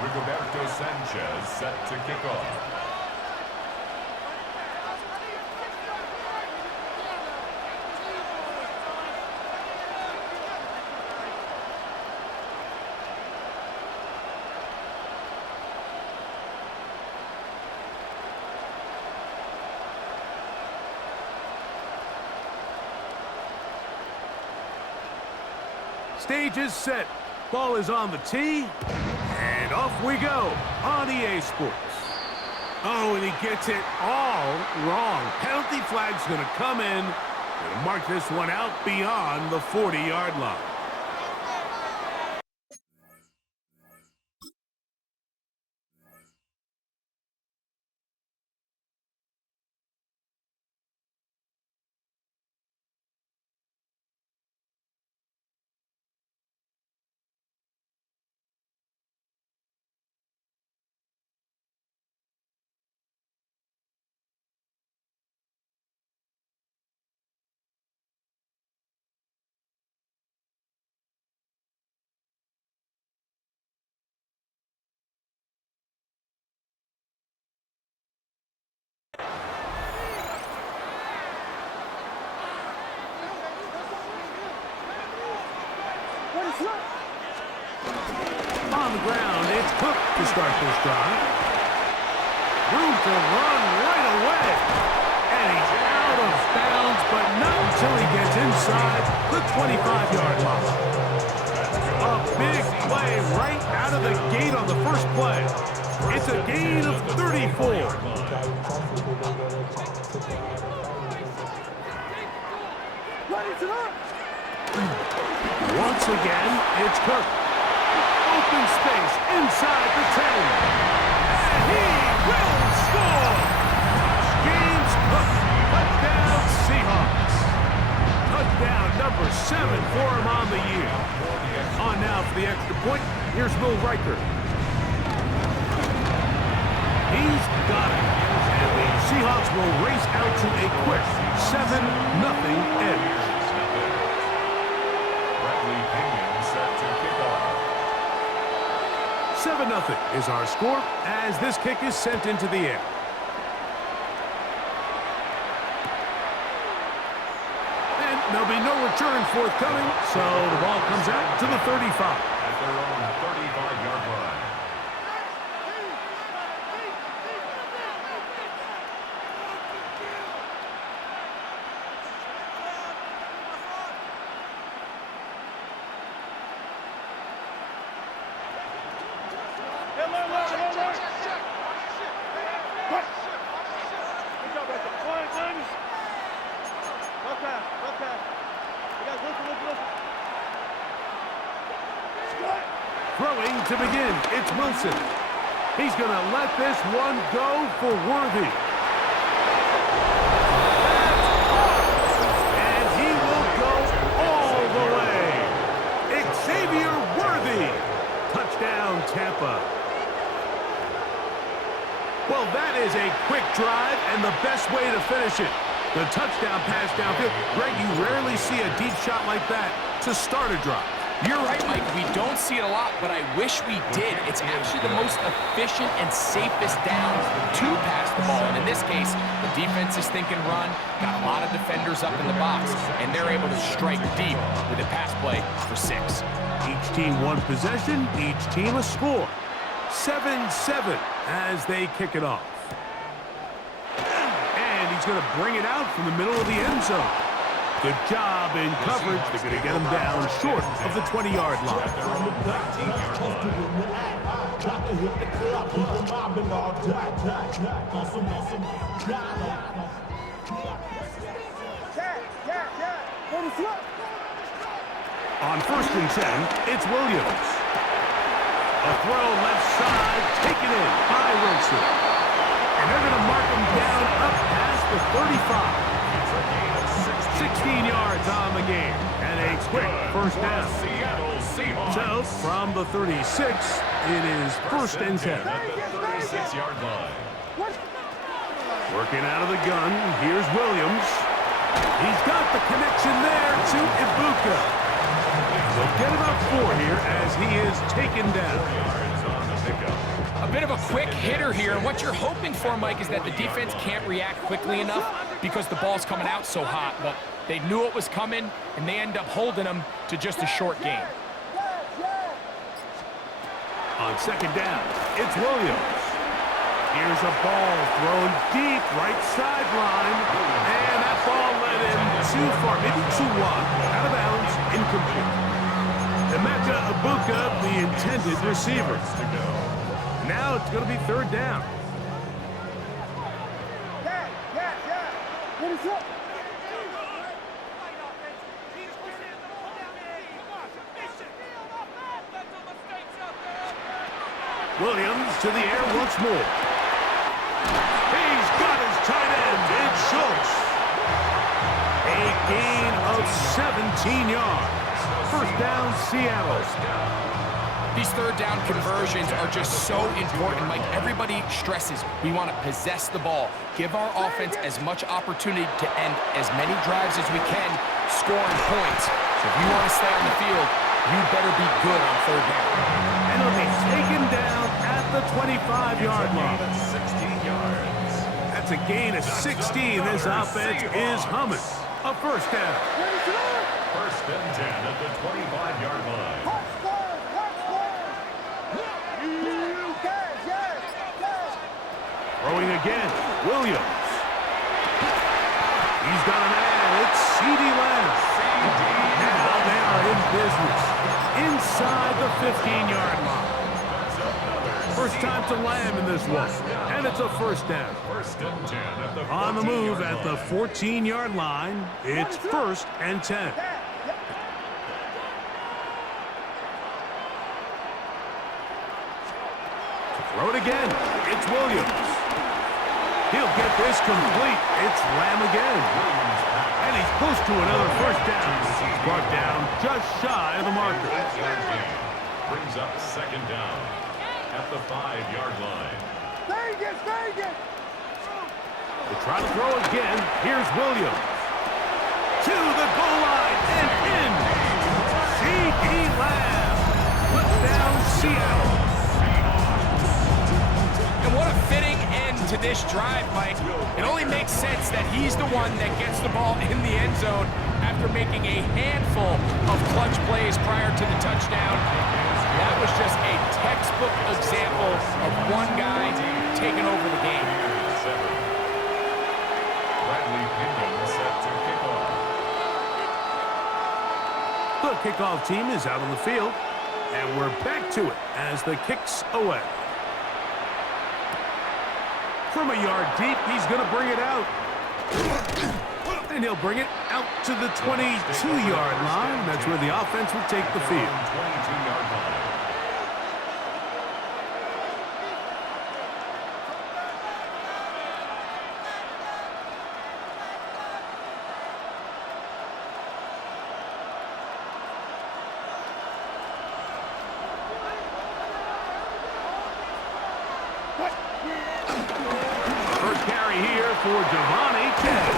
Rigoberto Sanchez set to kick off. Stage is set. Ball is on the tee. And off we go on EA Sports. Oh, and he gets it all wrong. Penalty flag's going to come in. Going to mark this one out beyond the 40-yard line. On the ground, it's Cook to start this drive. Room to run right away. And he's out of bounds, but not until he gets inside the 25-yard line. A big play right out of the gate on the first play. It's a gain of 34. Once again, it's Cook. Open space inside the 10. And he will score! James Cook, touchdown Seahawks. Touchdown number 7 for him on the year. On now for the extra point, here's Will Riker. He's got it. And the Seahawks will race out to a quick 7-0 edge. 7-0 is our score as this kick is sent into the air. And there'll be no return forthcoming, so the ball comes out to the 35. At their own 35-yard line. Throwing to begin, it's Wilson. He's going to let this one go for Worthy. And he will go all the way. Xavier Worthy. Touchdown, Tampa. Well, that is a quick drive and the best way to finish it. The touchdown pass downfield. Greg, you rarely see a deep shot like that to start a drive. You're right, Mike. We don't see it a lot, but I wish we did. It's actually the most efficient and safest down to pass the ball. And in this case, the defense is thinking run, got a lot of defenders up in the box, and they're able to strike deep with a pass play for 6. Each team one possession, each team a score. 7-7 as they kick it off. And he's going to bring it out from the middle of the end zone. Good job in coverage. They're going to get him down short of the 20-yard line. On 1st and 10, it's Williams. A throw left side, taken in by Wilson. And they're going to mark him down up past the 35. 16 yards on the game, and a quick first down. So, from the 36, it is 1st and 10. At the 36-yard line. Working out of the gun, here's Williams. He's got the connection there to Ibuka. We'll get about 4 here as he is taken down. pickup. A bit of a quick hitter here, and what you're hoping for, Mike, is that the defense can't react quickly enough because the ball's coming out so hot, but they knew it was coming, and they end up holding them to just a short game. On second down, it's Williams. Here's a ball thrown deep right sideline, and that ball led him too far, maybe too wide, out of bounds, incomplete. Emeka Ibuka, the intended receiver. Now it's going to be third down. Williams to the air once more. He's got his tight end. It's Schultz. A gain of 17 yards. First down, Seattle. These third down conversions are just so important, Mike. Everybody stresses we want to possess the ball, give our offense as much opportunity to end as many drives as we can, scoring points. So if you want to stay on the field, you better be good on third down. And it'll be taken down at the 25-yard line. 16 yards. That's a gain of 16. This offense is humming. A first down. First and 10 at the 25-yard line. Throwing again, Williams. He's got a man. It's CeeDee Lamb. Now they are in business inside the 15-yard line. First time to Lamb in this one, and it's a first down. First and 10 at the On the move 14-yard at the 14-yard line, it's first and 10. Throw it again. It's Williams. He'll get this complete. It's Lamb again. And he's close to another first down. Brought down just shy of the marker. Brings up second down at the 5-yard line. They try to throw again. Here's Williams. To the goal line and in. CeeDee Lamb. Put down Seattle. And what a fitting end to this drive, Mike. It only makes sense that he's the one that gets the ball in the end zone after making a handful of clutch plays prior to the touchdown. That was just a textbook example of one guy taking over the game. Bradley Pinion set to kick off. The kickoff team is out on the field, and we're back to it as the kick's away. From a yard deep, he's going to bring it out. And he'll bring it out to the 22-yard line. That's where the offense will take the field. 22-yard line. First carry here for Devontae Ted.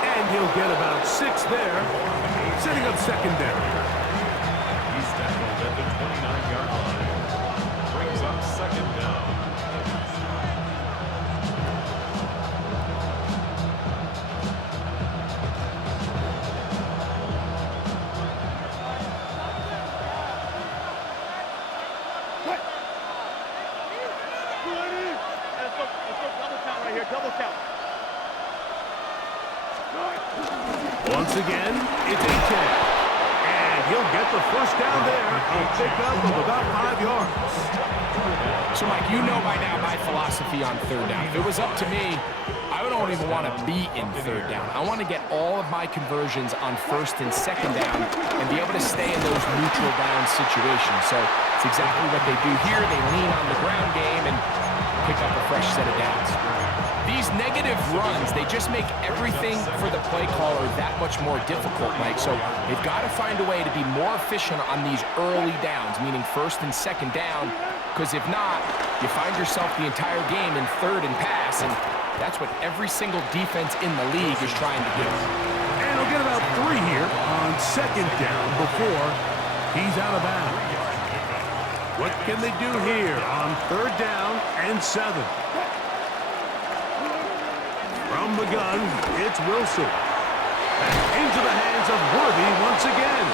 And he'll get about 6 there, setting up second down. He's tackled at the 29-yard line. Brings up second down. Once again, it's a 10. And he'll get the first down there. A pickup of about 5 yards. So, Mike, you know by now my philosophy on third down. If it was up to me, I don't even want to be in third down. I want to get all of my conversions on first and second down and be able to stay in those neutral down situations. So it's exactly what they do here. They lean on the ground game and pick up a fresh set of downs. These negative runs, they just make everything for the play caller that much more difficult, Mike. So they've got to find a way to be more efficient on these early downs, meaning first and second down, because if not, you find yourself the entire game in third and pass, and that's what every single defense in the league is trying to do. And he'll get about 3 here on second down before he's out of bounds. What can they do here on 3rd down and 7? From the gun, it's Wilson. And into the hands of Worthy once again.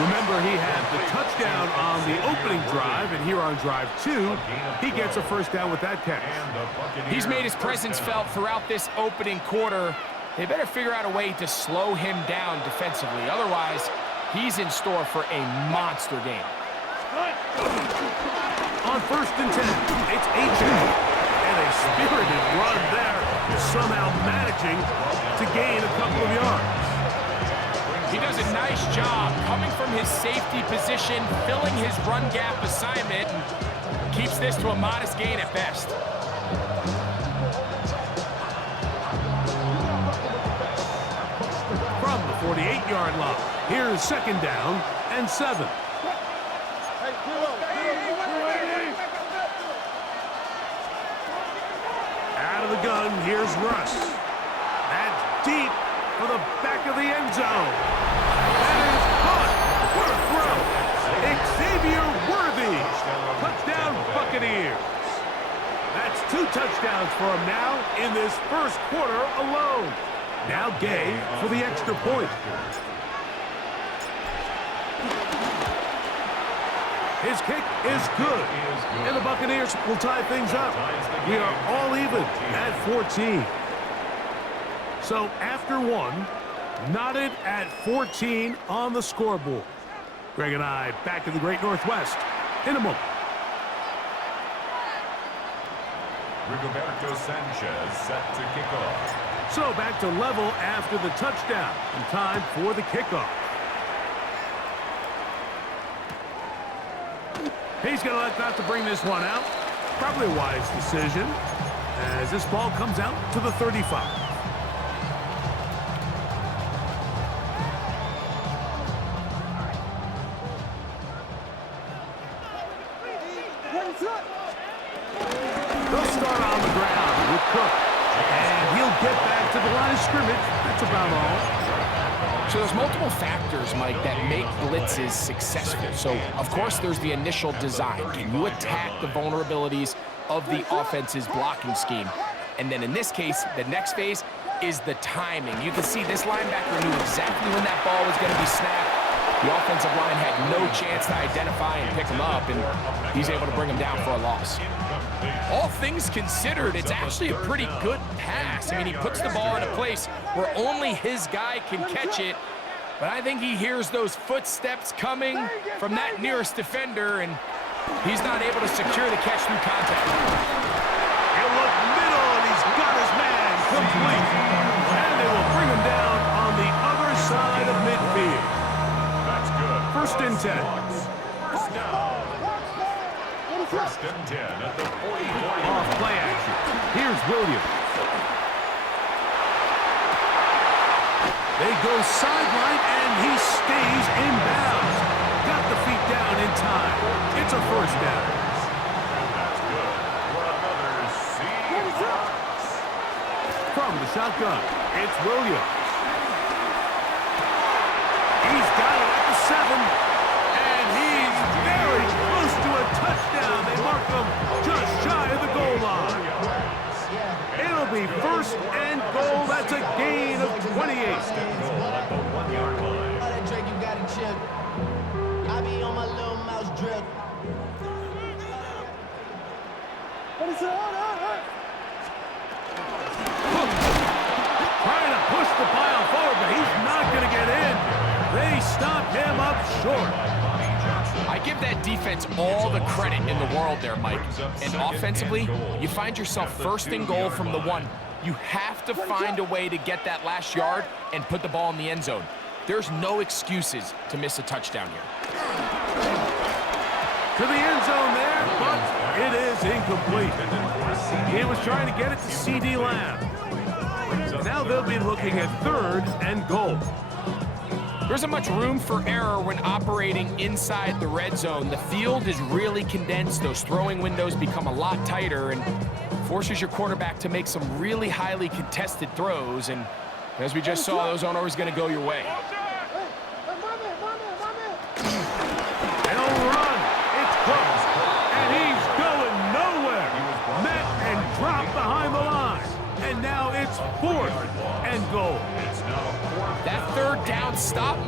Remember, he had the touchdown on the opening drive, and here on drive 2, he gets a 1st down with that catch. He's made his presence felt throughout this opening quarter. They better figure out a way to slow him down defensively. Otherwise, he's in store for a monster game. On 1st and 10, it's A.J. And a spirited run there, somehow managing to gain a couple of yards. He does a nice job coming from his safety position, filling his run gap assignment, and keeps this to a modest gain at best. From the 48-yard line, here's 2nd down and 7. Out of the gun, here's Russ. That's deep for the back of the end zone. That is caught. What a throw. Xavier Worthy. Touchdown Buccaneers. That's 2 touchdowns for him now in this 1st quarter alone. Now Gay for the extra point. His kick is good. And the Buccaneers will tie things up. We are all even at 14. So after 1, knotted at 14 on the scoreboard. Greg and I back in the Great Northwest in a moment. Rigoberto Sanchez set to kick off. So back to level after the touchdown, and time for the kickoff. He's going to elect not to bring this one out. Probably a wise decision, as this ball comes out to the 35. They'll start on the ground with Cook. And he'll get back to the line of scrimmage. That's about all. So there's multiple factors, Mike, that make blitzes successful. So, of course, there's the initial design. Can you attack the vulnerabilities of the offense's blocking scheme? And then in this case, the next phase is the timing. You can see this linebacker knew exactly when that ball was going to be snapped. The offensive line had no chance to identify and pick him up, and he's able to bring him down for a loss. All things considered, it's actually a pretty good pass. I mean, he puts the ball in a place where only his guy can catch it, but I think he hears those footsteps coming from that nearest defender, and he's not able to secure the catch through contact. He'll look middle, and he's got his man complete. And they will bring him down on the other side of midfield. That's good. 1st and 10. First and 10 at the 40-40. Off play action. Here's Williams. They go sideline, and he stays in bounds. Got the feet down in time. It's a 1st down. That's good for another Seahawks. From the shotgun, it's Williams. He's got it at the 7. And he's very close to a touchdown. They mark him just shy of the goal line. It'll be 1st and goal. That's a gain of 28. At the 1-yard line. That Drake, you got it, chill. I be on my little mouse drip. Trying to push the pile forward, but he's not going to get in. They stop him up short. I give that defense all the credit in the world there, Mike. And offensively, you find yourself 1st and goal from the 1. You have to find a way to get that last yard and put the ball in the end zone. There's no excuses to miss a touchdown here. To the end zone there, but it is incomplete. He was trying to get it to C.D. Lamb. Now they'll be looking at 3rd and goal. There isn't much room for error when operating inside the red zone. The field is really condensed. Those throwing windows become a lot tighter and forces your quarterback to make some really highly contested throws. And as we just saw, those aren't always going to go your way. They'll run. It's close.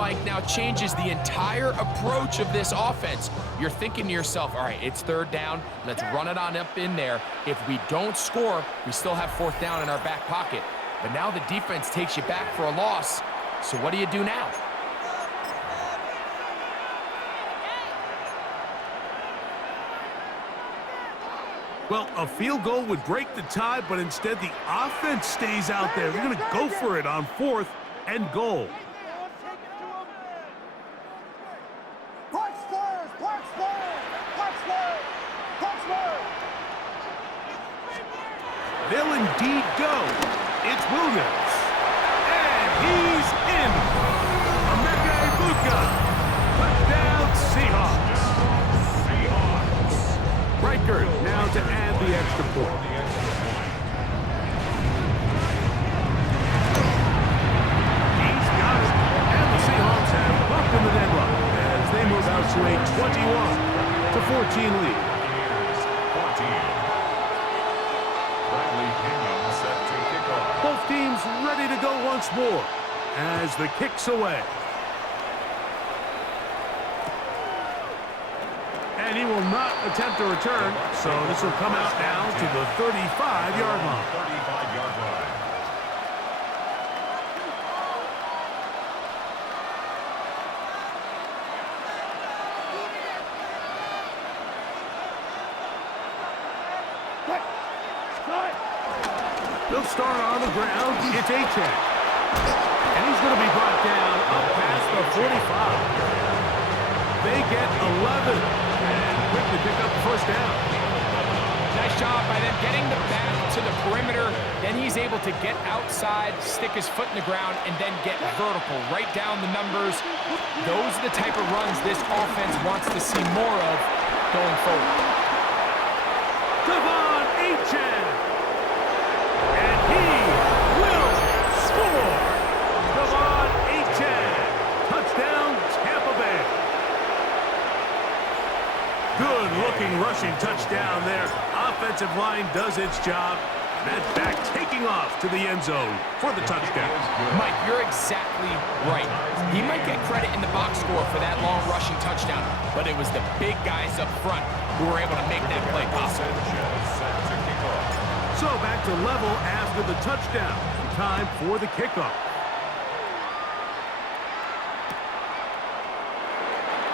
Mike, now changes the entire approach of this offense. You're thinking to yourself, all right, it's third down. Let's run it on up in there. If we don't score, we still have fourth down in our back pocket. But now the defense takes you back for a loss. So what do you do now? Well, a field goal would break the tie, but instead the offense stays out there. They're going to go for it on 4th and goal. They'll indeed go. It's Williams. And he's in. Emeka Ibuka. Touchdown, Seahawks. Riker now to add the extra point. He's got it. And the Seahawks have bumped in the deadlock as they move out to a 21-14 lead. Both teams ready to go once more as the kick's away. And he will not attempt a return, so this will come out now to the 35-yard line. 35-yard line. They'll start on the ground. It's A-Check. And he's going to be brought down up past the 45. They get 11 and quickly pick up the first down. Nice job by them getting the back to the perimeter. Then he's able to get outside, stick his foot in the ground, and then get vertical right down the numbers. Those are the type of runs this offense wants to see more of going forward. Devon Achane. And he will score. Devon Achane. Touchdown, Tampa Bay. Good-looking rushing touchdown there. Offensive line does its job. That back taking off to the end zone for the touchdown. Mike, you're exactly right. He might get credit in the box score for that long rushing touchdown, but it was the big guys up front who were able to make that play possible. So back to level after the touchdown. Time for the kickoff.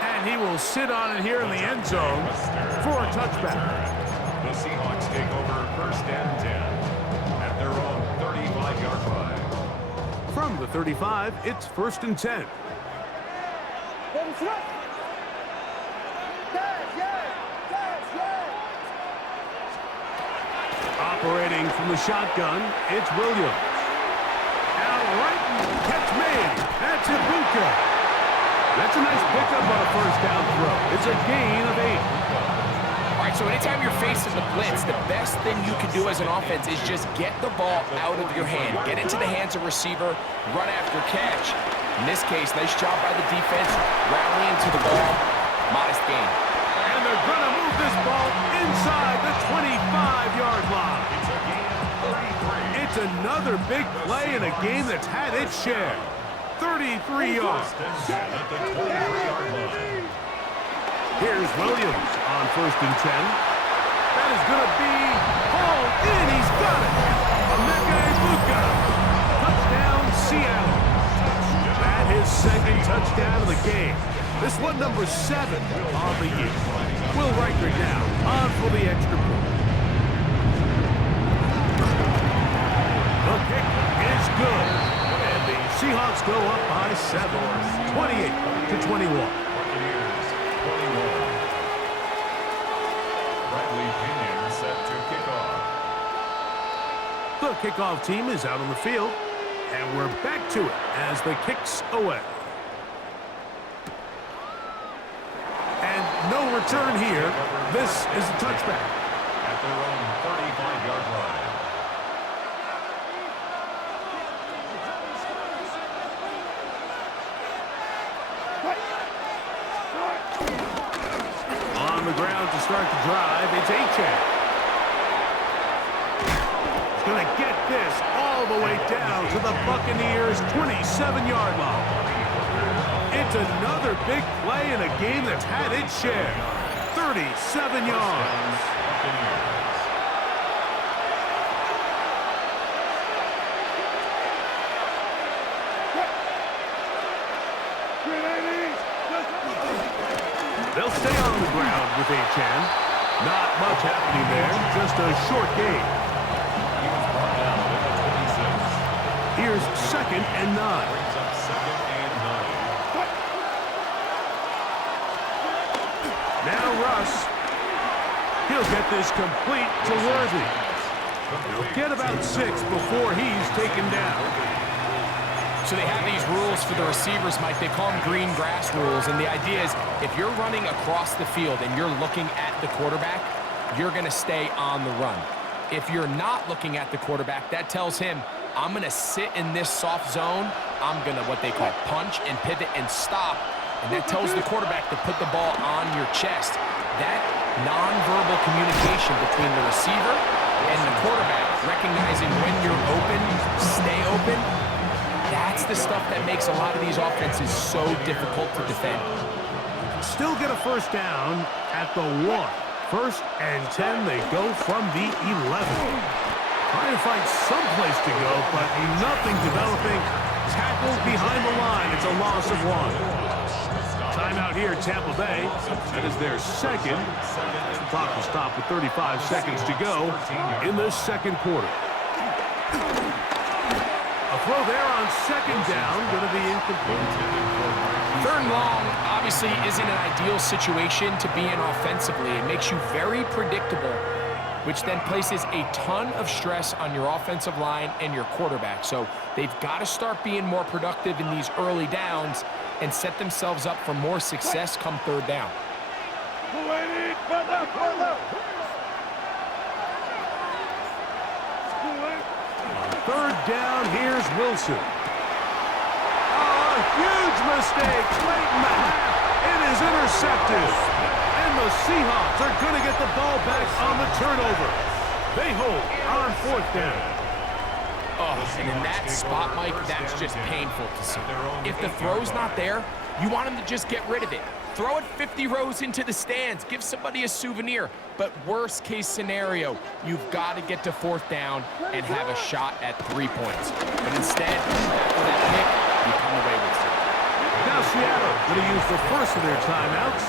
And he will sit on it here in the end zone for a touchback. The Seahawks take over first and 10 at their own 35-yard line. From the 35, it's first and 10. Operating from the shotgun, it's Williams. Out right, catch made. That's Ibuka. That's a nice pickup on a first down throw. It's a gain of 8. All right, so anytime you're facing the blitz, the best thing you can do as an offense is just get the ball out of your hand. Get into the hands of receiver, run after catch. In this case, nice job by the defense, rallying to the ball. Modest gain. And they're going to move this ball inside the 25-yard line. It's a gain of 33. It's another big play in a game that's had its share. 33 yards. First and 10 at the 23-yard line. Here's Williams on first and 10. That is going to be hauled in. He's got it. Emeka Ibuka. Touchdown, Seattle. That his second touchdown of the game. This one number 7 on the year. Will Riker now on for the extra point. The kick is good. And the Seahawks go up by 7, 28-21. Buccaneers 21. Bradley Pinion set to kick off. The kickoff team is out on the field, and we're back to it as the kick's away. And no return here. This is a touchback. At their own 35-yard line. On the ground to start the drive, it's Achane. He's going to get this all the way down to the Buccaneers' 27-yard line. It's another big play in a game that's had its share. 37 yards. They'll stay on the ground with Achan. Not much happening there, just a short gain. He was brought down at the 26. Here's 2nd and 9. Brings up 2nd and 9. Now Russ. He'll get this complete to Worthy. He'll get about 6 before he's taken down. So they have these rules for the receivers, Mike. They call them green grass rules. And the idea is if you're running across the field and you're looking at the quarterback, you're going to stay on the run. If you're not looking at the quarterback, that tells him, I'm going to sit in this soft zone. I'm going to what they call punch and pivot and stop. And that tells the quarterback to put the ball on your chest. That nonverbal communication between the receiver and the quarterback, recognizing when you're open, stay open, that's the stuff that makes a lot of these offenses so difficult to defend. Still get a first down at the 1. 1st and 10, they go from the 11. Trying to find some place to go, but nothing developing. Tackled behind the line. It's a loss of 1. Timeout here, Tampa Bay. That is their 2nd. The clock will stop with 35 seconds to go in the 2nd quarter. A throw there on 2nd down, going to be incomplete. 3rd and long obviously isn't an ideal situation to be in offensively. It makes you very predictable, which then places a ton of stress on your offensive line and your quarterback. So they've got to start being more productive in these early downs and set themselves up for more success come 3rd down. 3rd down, here's Wilson. Oh, a huge mistake late in the half. It is intercepted. And the Seahawks are going to get the ball back on the turnover. They hold on 4th down. Oh, and in that spot, Mike, that's just painful to see. If the throw's not there, you want him to just get rid of it. Throw it 50 rows into the stands. Give somebody a souvenir. But worst case scenario, you've got to get to 4th down and have a shot at 3 points. But instead, after that pick, you come away with it. Now Seattle going to use the first of their timeouts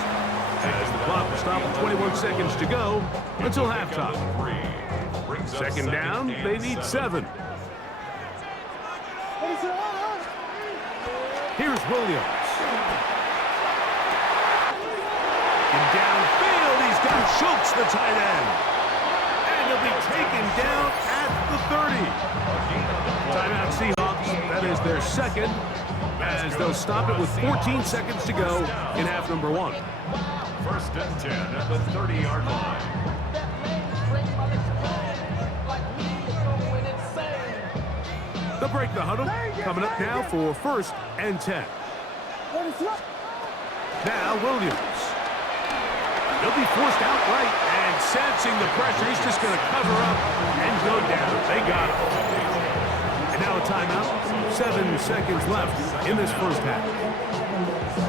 as the clock will stop with 21 seconds to go until halftime. 2nd down, they need 7. Here's Williams. And downfield, he's got Schultz, the tight end. And he'll be taken down at the 30. Timeout Seahawks, that is their 2nd, as they'll stop it with 14 seconds to go in half number 1. 1st and 10 at the 30-yard line. They'll break the huddle. Coming up now for 1st and 10. Now Williams. He'll be forced outright, and sensing the pressure, he's just going to cover up and go down. They got him. And now a timeout. 7 seconds left in this first half.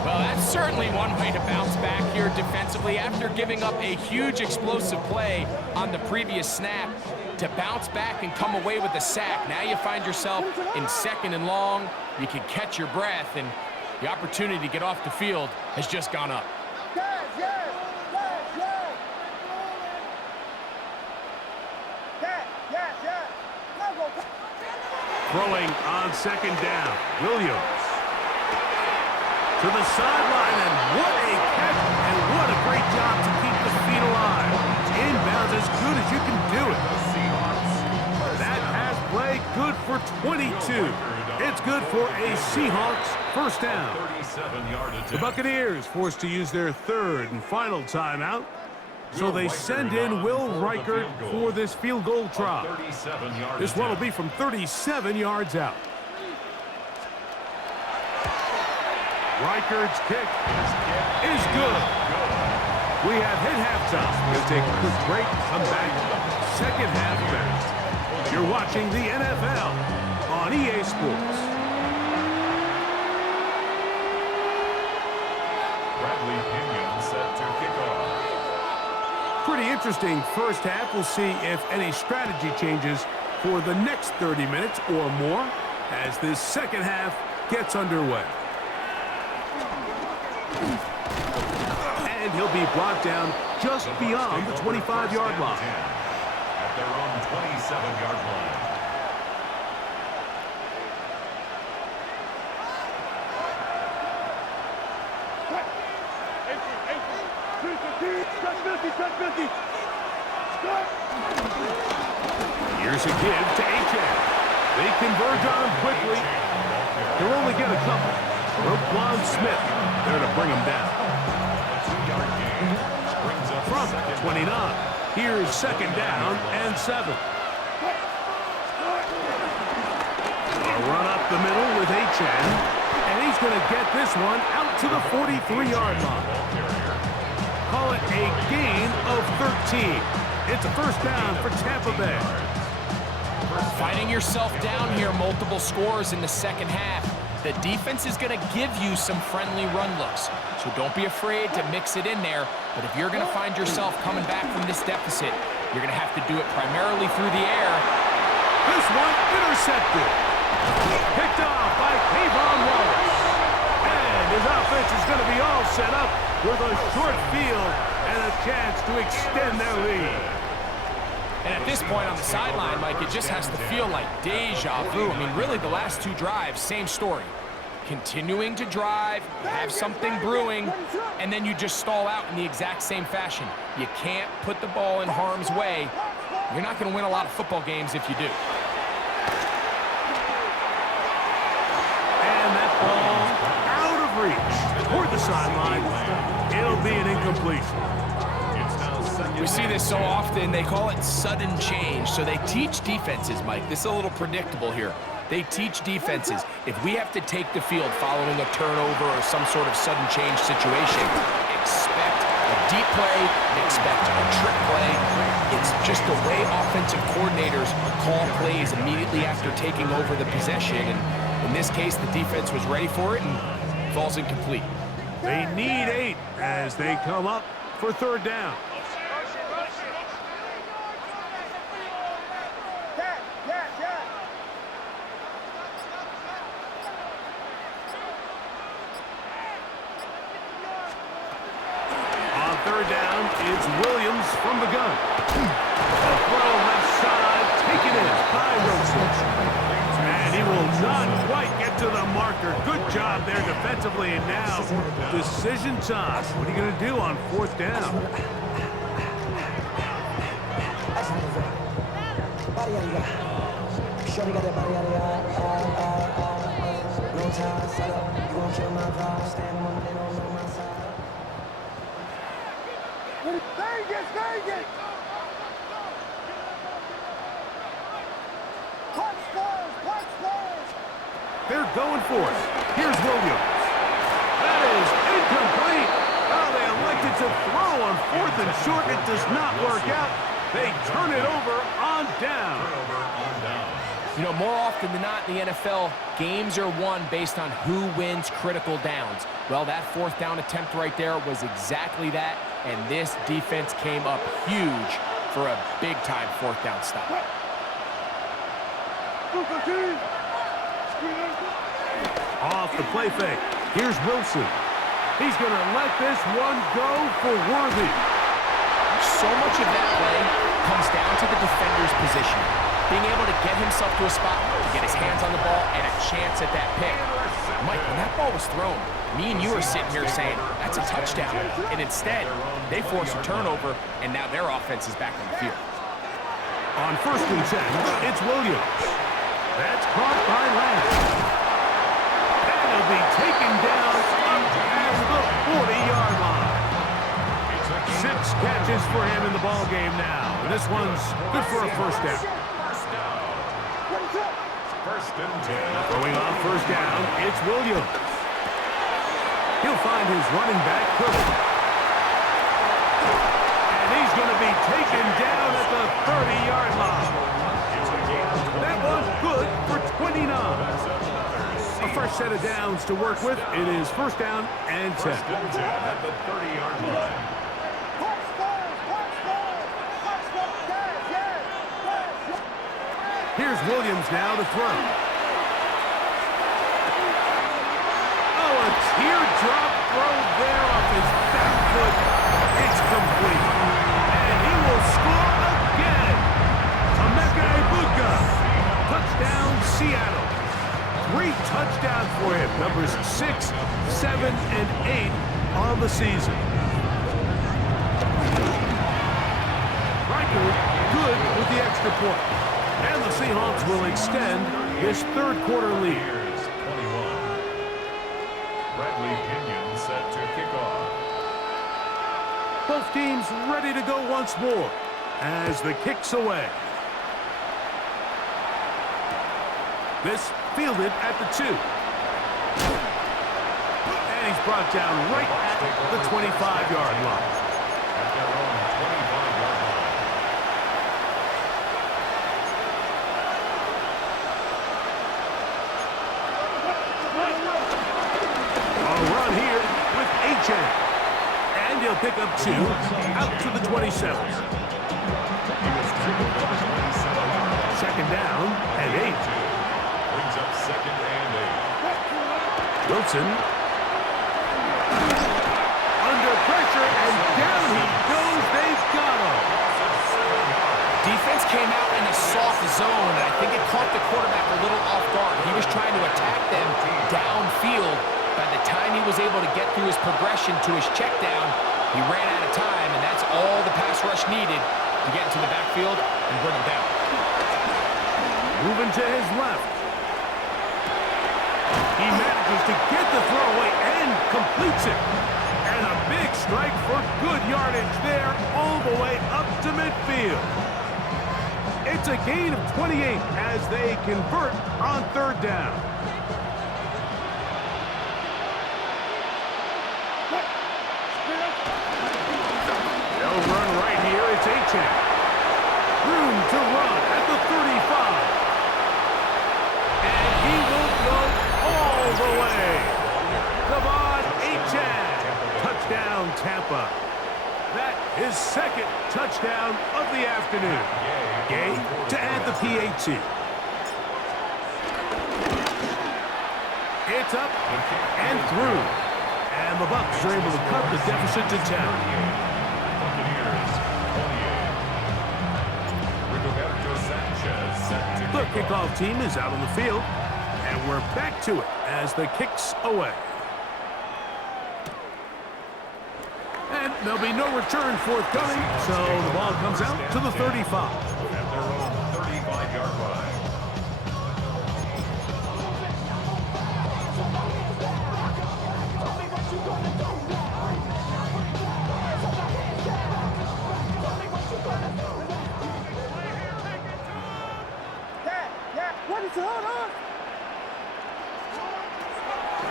Well, that's certainly one way to bounce back here defensively after giving up a huge explosive play on the previous snap. To bounce back and come away with a sack. Now you find yourself in 2nd and long. You can catch your breath, and the opportunity to get off the field has just gone up. Throwing on 2nd down. Williams. To the sideline, and what a catch, and what a great job to keep the feet alive. Inbounds as good as you can do it. That pass play good for 22. It's good for a Seahawks first down. The Buccaneers forced to use their 3rd and final timeout. So they send in Will Reichert for this field goal try. This one will be from 37 yards out. Reichert's kick is good. We have hit halftime. We'll take a quick break, come back. 2nd half match. You're watching the NFL on EA Sports. Bradley Pinion set to kick off. Pretty interesting first half. We'll see if any strategy changes for the next 30 minutes or more as this second half gets underway. And he'll be brought down just beyond the 25-yard line. At their own 27-yard line. Here's a give to Achan. They converge on him quickly. He'll only get a couple. Roquan Smith there to bring him down. A 2-yard gain brings up From second 29. Here's second down and 7. A run up the middle with Achan. And he's going to get this one out to the 43-yard line. Call it a gain of 13. It's a first down for Tampa Bay. Finding yourself down here, multiple scores in the second half. The defense is going to give you some friendly run looks. So don't be afraid to mix it in there. But if you're going to find yourself coming back from this deficit, you're going to have to do it primarily through the air. This one intercepted. Picked off by Kayvon Wallace. And his offense is going to be all set up with a short field and a chance to extend their lead. And at this point on the sideline, Mike, it just has to feel like deja vu. I mean, really, the last two drives, same story. Continuing to drive, have something brewing, and then you just stall out in the exact same fashion. You can't put the ball in harm's way. You're not going to win a lot of football games if you do. And that ball out of reach toward the sideline. It'll be an incompletion. We see this so often, they call it sudden change. So they teach defenses, Mike. This is a little predictable here. They teach defenses, if we have to take the field following a turnover or some sort of sudden change situation, expect a deep play, expect a trick play. It's just the way offensive coordinators call plays immediately after taking over the possession. And in this case, the defense was ready for it and falls incomplete. They need 8 as they come up for third down. Third down, it's Williams from the gun. A throw left side, taken in by Wilson. And he will not quite get to the marker. Good job there defensively, and now decision time. What are you going to do on fourth down? They're going for it. Here's Williams. That is incomplete. Oh, they elected to throw on fourth and short. It does not work out. They turn it over on down. You know, more often than not in the NFL, games are won based on who wins critical downs. Well, that fourth down attempt right there was exactly that, and this defense came up huge for a big-time fourth down stop. Off the play fake. Here's Wilson. He's going to let this one go for Worthy. So much of that play comes down to the defender's position. Being able to get himself to a spot, to get his hands on the ball, and a chance at that pick. Mike, when that ball was thrown, me and you are sitting here saying, that's a touchdown. And instead, they force a turnover, and now their offense is back on the field. On first and 10, it's Williams. That's caught by Lamb. And he'll be taken down up past the 40-yard line. 6 catches for him in the ball game now. And this one's good for a first down. First and 10. Going on first down, it's Williams. He'll find his running back, Cook. And he's going to be taken down at the 30-yard line. That was good for 29. A fresh set of downs to work with. It is first down and 10. First and 10 at the 30-yard line. Here's Williams now to throw. Oh, a teardrop throw there off his back foot. It's complete. And he will score again. Emeka Egbuka. Touchdown, Seattle. 3 touchdowns for him. Numbers 6, 7, and 8 on the season. Riker good with the extra point. And the Seahawks will extend this third quarter lead. Here's 21. Bradley Pinion set to kick off. Both teams ready to go once more as the kick's away. This fielded at the 2. And he's brought down right at the 25-yard line. At their own 25-yard line. A run here with H.N. And he'll pick up 2 out to the 27. He was dribbled at the 27-yard line. Second down and 8. Brings up second and 8. Wilson. Under pressure, and down he goes. They've got him. Defense came out in a soft zone, and I think it caught the quarterback a little off guard. He was trying to attack them downfield. By the time he was able to get through his progression to his check down, he ran out of time, and that's all the pass rush needed to get into the backfield and bring him down. Moving to his left. He manages to get the throw away and completes it. And a big strike for good yardage there all the way up to midfield. It's a gain of 28 as they convert on third down. They'll run right here. It's H.N. Room to run at the 35. And he will go all the way. Devon H.N. Touchdown, Tampa. That is second touchdown of the afternoon. Gay to add the PAT. It's up and through. And the Bucs are able to cut the deficit to 10. Buccaneers 28. Rigoberto Sanchez set to The kick off. kickoff team is out on the field, and we're back to it as the kick's away. And there'll be no return forthcoming, so the ball comes out to the 35. At their own 35-yard line.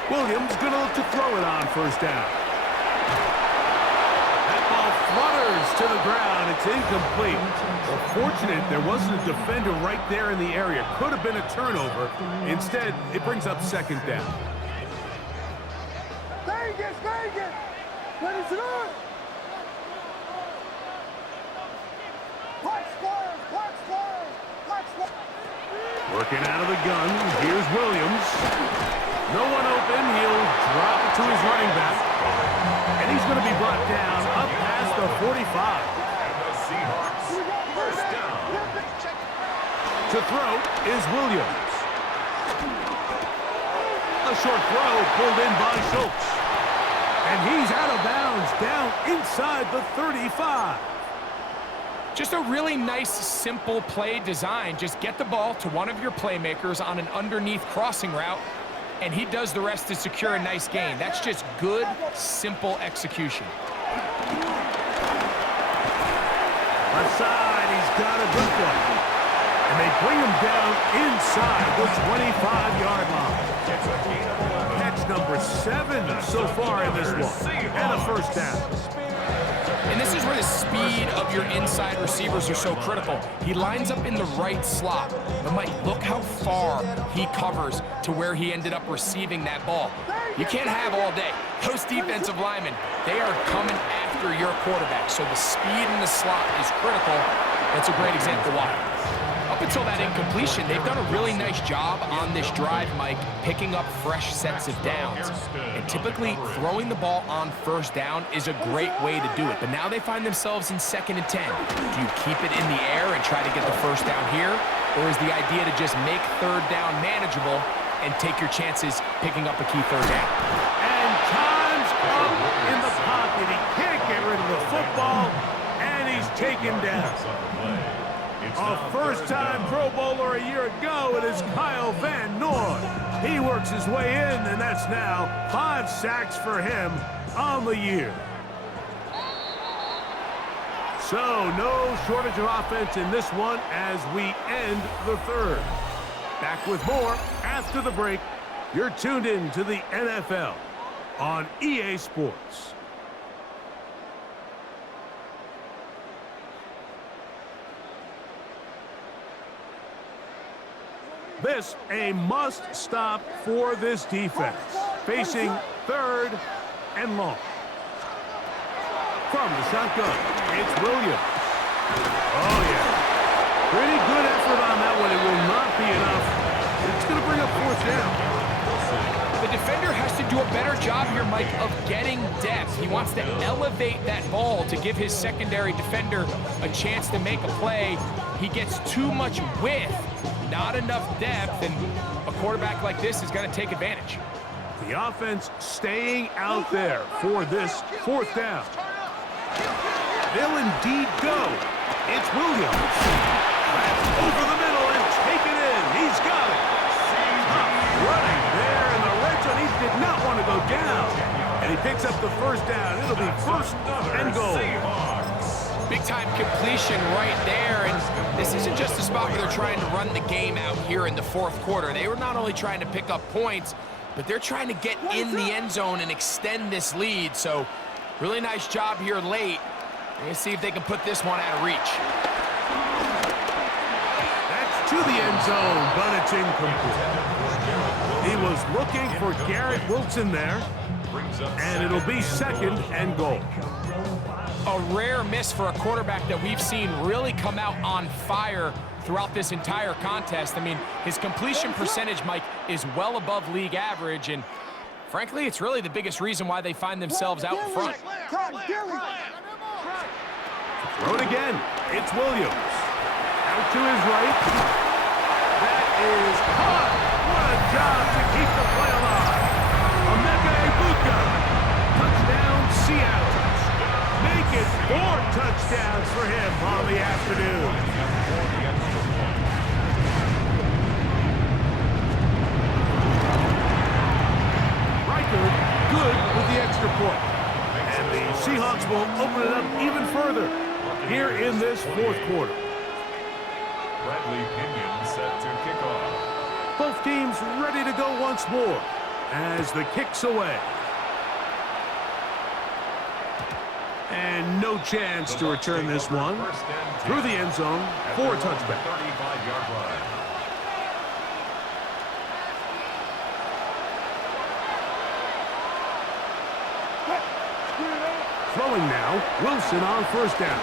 Williams going to look to throw it on first down. That ball flutters to the ground. It's incomplete. Well, fortunate there wasn't a defender right there in the area. Could have been a turnover. Instead, it brings up second down. Vegas! What is it on? Working out of the gun. Here's Williams. No one open. He'll drop it to his running back. And he's going to be brought down up past the 45. And the Seahawks first down. To throw is Williams. A short throw pulled in by Schultz. And he's out of bounds down inside the 35. Just a really nice, simple play design. Just get the ball to one of your playmakers on an underneath crossing route, and he does the rest to secure a nice gain. That's just good, simple execution. Left side, he's got a good one. And they bring him down inside the 25-yard line. Catch number 7 so far in this one. And a first down. And this is where the speed of your inside receivers are so critical. He lines up in the right slot. But Mike, look how far he covers to where he ended up receiving that ball. You can't have all day. Those defensive linemen, they are coming after your quarterback. So the speed in the slot is critical. That's a great example why. Up until that incompletion, they've done a really nice job on this drive, Mike, picking up fresh sets of downs. And typically, throwing the ball on first down is a great way to do it. But now they find themselves in 2nd and 10. Do you keep it in the air and try to get the first down here? Or is the idea to just make 3rd down manageable and take your chances picking up a key 3rd down? And time's up in the pocket. He can't get rid of the football, and he's taken down. A first-time Pro Bowler a year ago, it is Kyle Van Noy. He works his way in, and that's now 5 sacks for him on the year. So, no shortage of offense in this one as we end the 3rd. Back with more after the break. You're tuned in to the NFL on EA Sports. This a must-stop for this defense. Facing 3rd and long. From the shotgun, it's Williams. Oh, yeah. Pretty good effort on that one. It will not be enough. It's going to bring up 4th down. The defender has to do a better job here, Mike, of getting depth. He wants to elevate that ball to give his secondary defender a chance to make a play. He gets too much width, not enough depth, and a quarterback like this is going to take advantage. The offense staying out there for this 4th down. They'll indeed go. It's Williams. That's over the middle and taken in. He's got it. Running there in the red zone. He did not want to go down. And he picks up the 1st down. It'll be 1st and goal. Big-time completion right there, and this isn't just a spot where they're trying to run the game out here in the 4th quarter. They were not only trying to pick up points, but they're trying to get in the end zone and extend this lead. So, really nice job here late. We're going to see if they can put this one out of reach. That's to the end zone, but it's incomplete. He was looking for Garrett Wilson there, and it'll be 2nd and goal. A rare miss for a quarterback that we've seen really come out on fire throughout this entire contest. I mean, his completion percentage, Mike, is well above league average, and frankly, it's really the biggest reason why they find themselves out in front. Throw it again. It's Williams. Out to his right. That is caught. What a job to keep the play alive. Emeka Egbuka. Touchdown, Seattle. Make it 4 touchdowns for him on the afternoon. Riker, good with the extra point. And the Seahawks will open it up even further here in this 4th quarter. Bradley Pinion set to kick off. Both teams ready to go once more as the kick's away. And no chance to return this one through the end zone for a touchback. 35-yard line. Throwing now, Wilson on 1st down.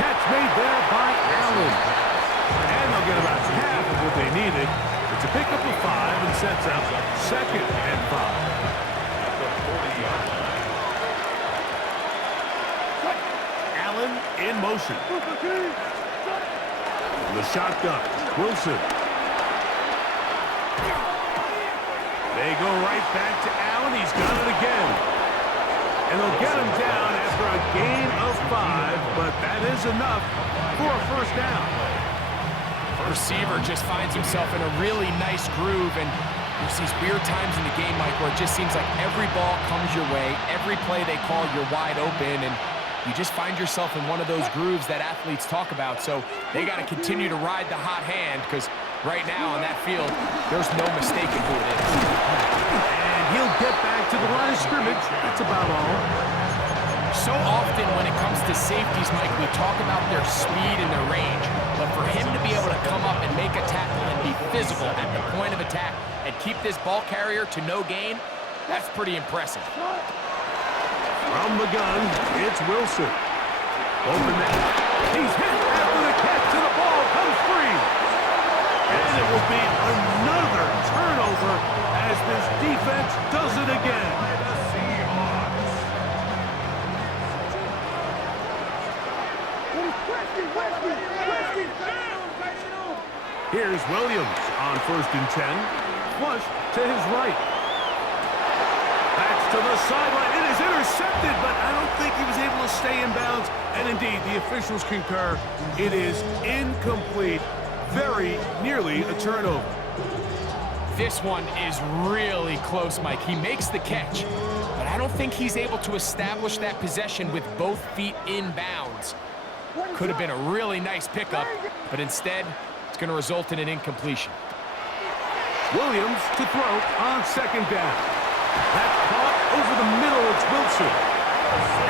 Catch made there by Allen. And they'll get about half of what they needed. It's a pickup of 5 and sets up 2nd and 5. Allen in motion. The shotgun, Wilson. They go right back to Allen. He's got it again. And they'll get him down after a gain of 5, but that is enough for a 1st down. Receiver just finds himself in a really nice groove, and there's these weird times in the game, Mike, where it just seems like every ball comes your way, every play they call, you're wide open, and you just find yourself in one of those grooves that athletes talk about. So they got to continue to ride the hot hand, because right now on that field, there's no mistaking who it is. And he'll get back to the line of scrimmage. That's about all. So often when it comes to safeties, Mike, we talk about their speed and their range. But for him to be able to come up and make a tackle and be physical at the point of attack and keep this ball carrier to no gain, that's pretty impressive. From the gun, it's Wilson. Open man. He's hit after the catch, and the ball comes free. And it will be another turnover as this defense does it again. Here's Williams on 1st and 10. Flush to his right. Backs to the sideline. It is intercepted, but I don't think he was able to stay in bounds. And indeed, the officials concur. It is incomplete. Very nearly a turnover. This one is really close, Mike. He makes the catch, but I don't think he's able to establish that possession with both feet in bounds. Could have been a really nice pickup, but instead, it's going to result in an incompletion. Williams to throw on 2nd down. That's caught over the middle. It's Wilson.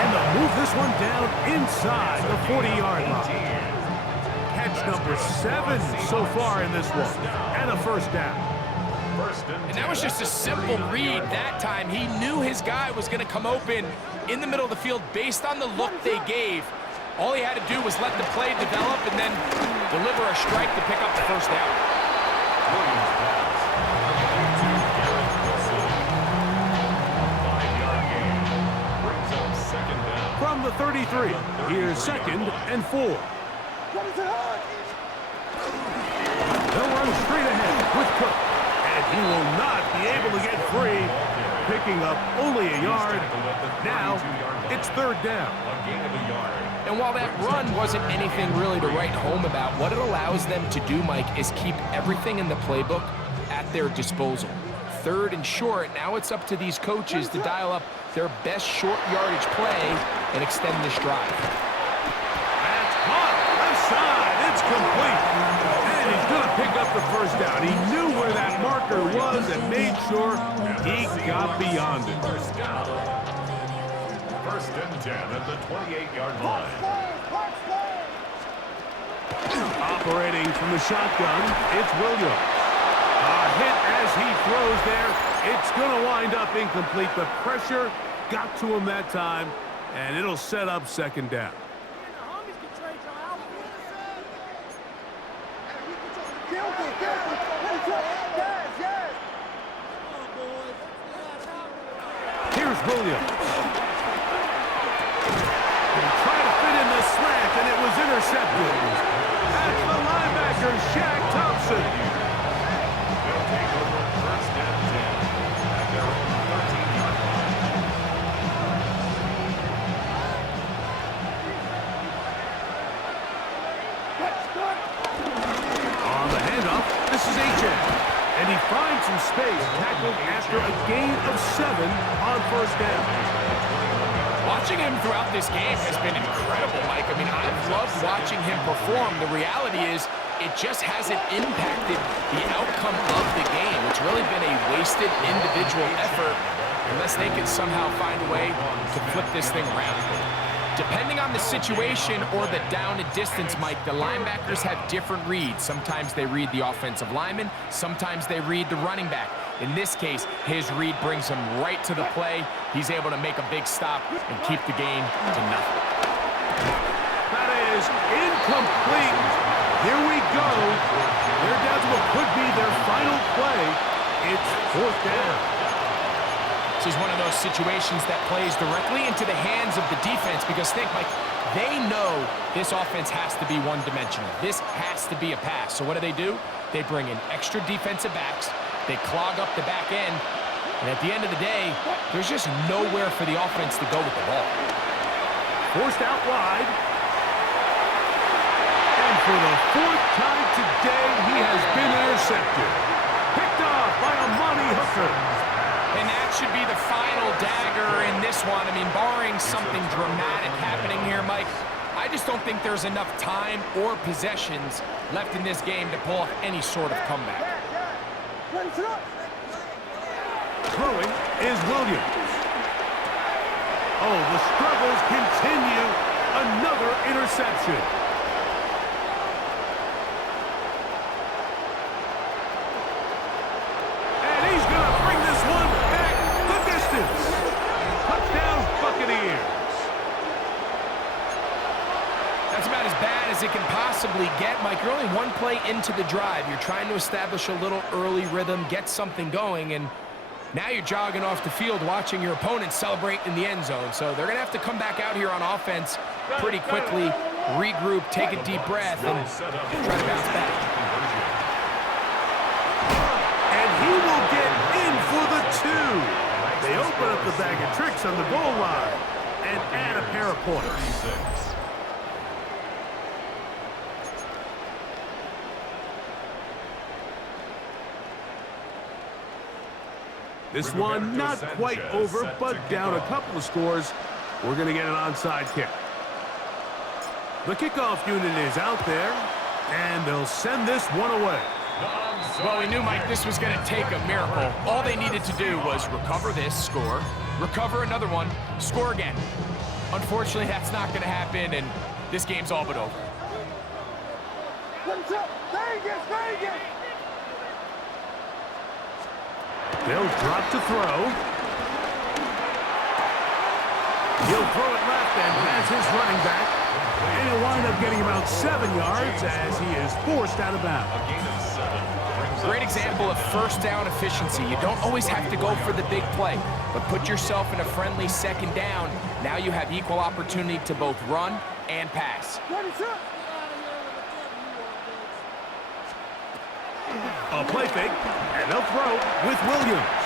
And they'll move this one down inside the 40-yard line. Catch number 7 so far in this one. And a 1st down. And that was just a simple read that time. He knew his guy was going to come open in the middle of the field based on the look they gave. All he had to do was let the play develop and then deliver a strike to pick up the 1st down. Williams pass. Brings up 2nd down. From the 33, here's 2nd and 4. They'll run straight ahead with Cook. And he will not be able to get free, picking up only a yard. Now, it's 3rd down. A gain of a yard. And while that run wasn't anything really to write home about, what it allows them to do, Mike, is keep everything in the playbook at their disposal. 3rd and short, now it's up to these coaches to dial up their best short yardage play and extend this drive. That's caught. Left side. It's complete. And he's going to pick up the 1st down. He knew where that marker was and made sure he got beyond it. 1st and 10 at the 28-yard line. Operating from the shotgun, it's Williams. A hit as he throws there. It's going to wind up incomplete. The pressure got to him that time, and it'll set up 2nd down. Here's Williams. He tried to fit in the slant, and it was intercepted. That's the linebacker, Shaq Thompson. They'll take over 1st and 10 at their own 13-yard line. On the handoff, this is A.J. And he finds some space, tackled after a gain of 7 on 1st down. Watching him throughout this game has been incredible, Mike. I mean, I've loved watching him perform. The reality is it just hasn't impacted the outcome of the game. It's really been a wasted individual effort unless they can somehow find a way to flip this thing around. Depending on the situation or the down and distance, Mike, the linebackers have different reads. Sometimes they read the offensive lineman. Sometimes they read the running back. In this case, his read brings him right to the play. He's able to make a big stop and keep the game to nothing. That is incomplete. Here we go. They're down to what could be their final play. It's 4th down. This is one of those situations that plays directly into the hands of the defense because think, Mike, they know this offense has to be one-dimensional. This has to be a pass. So what do? They bring in extra defensive backs. They clog up the back end. And at the end of the day, there's just nowhere for the offense to go with the ball. Forced out wide. And for the 4th time today, he has been intercepted. Picked off by Amani Hooker. And that should be the final dagger in this one. I mean, barring something dramatic happening here, Mike, I just don't think there's enough time or possessions left in this game to pull off any sort of comeback. Throwing is Williams. Oh, the struggle struggles continue. Another interception. And he's going to bring this one back the distance. Touchdown, Buccaneers. That's about as bad as it can possibly get, Mike. You're only one play into the drive. You're trying to establish a little early rhythm, get something going, and now you're jogging off the field watching your opponent celebrate in the end zone. So they're going to have to come back out here on offense pretty quickly, regroup, take a deep breath, and try to bounce back. And he will get in for the 2. They open up the bag of tricks on the goal line and add a pair of points. This one not quite over, but down a couple of scores. We're going to get an onside kick. The kickoff unit is out there, and they'll send this one away. Well, we knew, Mike, this was going to take a miracle. All they needed to do was recover this, score, recover another one, score again. Unfortunately, that's not going to happen, and this game's all but over. Vegas! They'll drop to throw. He'll throw it left and has his running back. And he'll wind up getting about 7 yards as he is forced out of bounds. Great example of first down efficiency. You don't always have to go for the big play, but put yourself in a friendly second down. Now you have equal opportunity to both run and pass. A play fake, and they'll throw with Williams.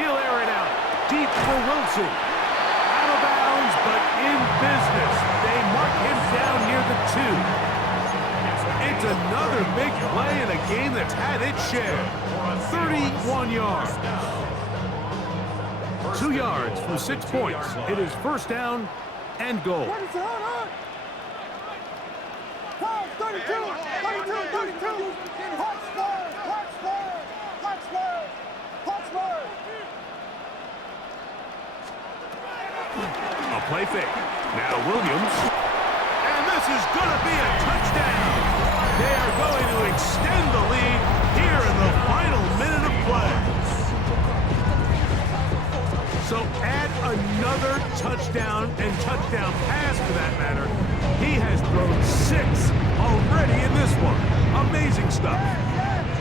He'll air it out deep for Wilson. Out of bounds, but in business. They mark him down near the 2. It's another big play in a game that's had its share. 31 yards. 2 yards from 6 points. It is first down and goal. 32! A play fake. Now Williams. And this is going to be a touchdown. They are going to extend the lead here in the final minute of play. So add another touchdown and touchdown pass for that matter. He has thrown 6 already in this one. Amazing stuff.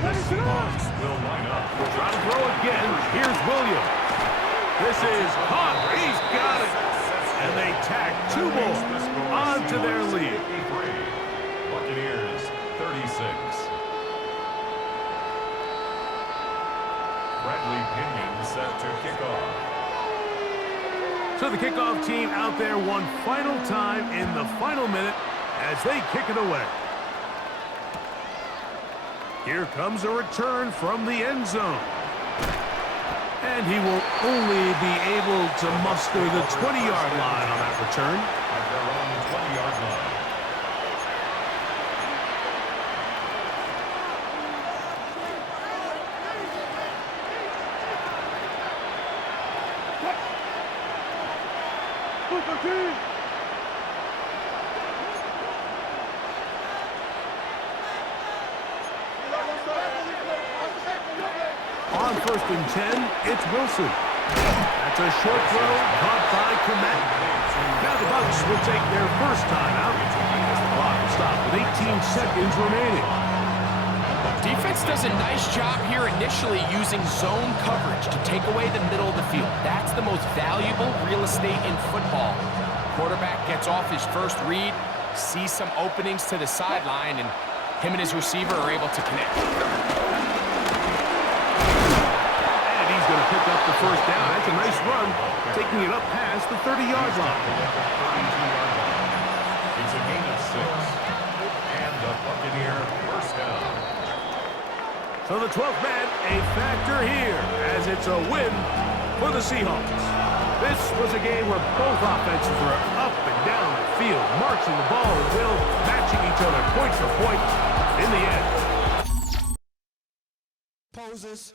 The Seahawks will line up. Trying to throw again. Here's Williams. This is caught. He's got it. And they tack 2 more onto their lead. Buccaneers 36. Bradley Pinion set to kick off. So the kickoff team out there one final time in the final minute as they kick it away. Here comes a return from the end zone. And he will only be able to muster the 20-yard line on that return. At their own 20-yard line. On first and 10, it's Wilson. That's a short throw caught by Komet. Now the Bucs will take their first time out. The clock will stop with 18 seconds remaining. Defense does a nice job here initially using zone coverage to take away the middle of the field. That's the most valuable real estate in football. Quarterback gets off his first read, sees some openings to the sideline, and him and his receiver are able to connect. And he's going to pick up the first down. That's a nice run, taking it up past the 30-yard line. It's a gain of 6. And a Buccaneer first down. So the 12th man, a factor here, as it's a win for the Seahawks. This was a game where both offenses were up and down the field, marching the ball at will, matching each other point for point in the end. Poses.